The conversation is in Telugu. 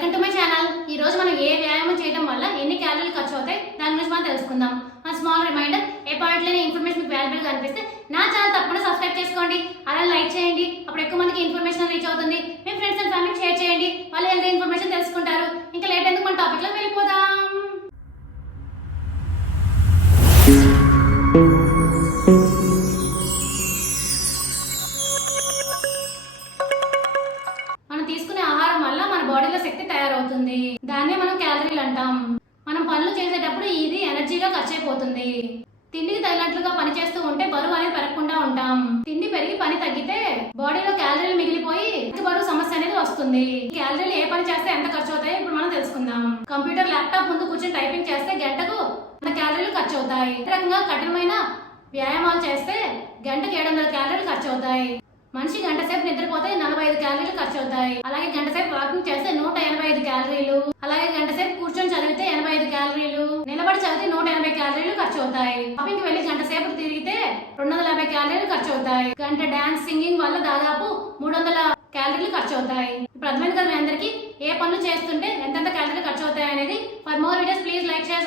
Welcome to my channel. ఈ రోజు మనం ఏ వ్యాయామం చేయడం వల్ల ఎన్ని క్యాలరీలు ఖర్చు అవుతాయి దాని గురించి మనం తెలుసుకుందాం. స్మాల్ రిమైండర్, ఏ పార్ట్ లేని ఇన్ఫర్మేషన్ మీకు వాల్యుబుల్ గా అనిపిస్తే నా ఛానల్ తప్పకుండా సబ్స్క్రైబ్ చేసుకోండి, అలా లైక్ చేయండి. అప్పుడు ఎక్కువ మందికి ఇన్ఫర్మేషన్ రీచ్ అవుతుంది. మీ ఫ్రెండ్స్ అండ్ ఫ్యామిలీకి షేర్ చేయండి, వాళ్ళు హెల్తీ ఇన్ఫర్మేషన్ తెలుసుకుంటారు. ఇంకా లేట్ ఎందుకు మన టాపిక్ లో వెళ్ళిపోదాం. మనం తీసుకునే ఆహారం వల్ల మన బాడీలో శక్తి తయారవుతుంది. దాన్నే మనం క్యాలరీలు అంటాం. మనం పనులు చేసేటప్పుడు ఇది ఎనర్జీగా ఖర్చు అయిపోతుంది. తిండికి తగినట్లుగా పని చేస్తూ ఉంటే బరువు అనేది పెరగకుండా ఉంటాం. తిండి పెరిగి పని తగ్గితే బాడీలో క్యాలరీలు మిగిలిపోయి బరువు సమస్య అనేది వస్తుంది. క్యాలరీలు ఏ పని చేస్తే ఎంత ఖర్చు అవుతాయో ఇప్పుడు మనం తెలుసుకుందాం. కంప్యూటర్, ల్యాప్టాప్ ముందు కూర్చొని టైపింగ్ చేస్తే గంటకు 100 క్యాలరీలు ఖర్చు అవుతాయి. ఈ రకంగా కఠినమైన వ్యాయామాలు చేస్తే గంటకు 700 క్యాలరీలు ఖర్చు అవుతాయి. మనిషి గంట సేపు నిద్రపోతే 45 క్యాలరీలు ఖర్చు అవుతాయి. అలాగే గంట సేపు వాకింగ్ చేస్తే 185 క్యాలరీలు. అలాగే గంట సేపు కూర్చొని చదివితే 85 క్యాలరీలు. నిలబడి చదివితే 180 క్యాలరీలు ఖర్చు అవుతాయి. షాపింగ్ వెళ్లి గంట సేపు తిరిగితే 250 క్యాలరీలు ఖర్చు అవుతాయి. గంట డాన్స్, సింగింగ్ వల్ల దాదాపు 300 క్యాలరీలు ఖర్చు అవుతాయి. ఇప్పుడు అర్థమైంది కదా మీ అందరికి ఏ పనులు చేస్తుంటే ఎంతెంత క్యాలరీలు ఖర్చు అవుతాయి అనేది. For more videos please like, share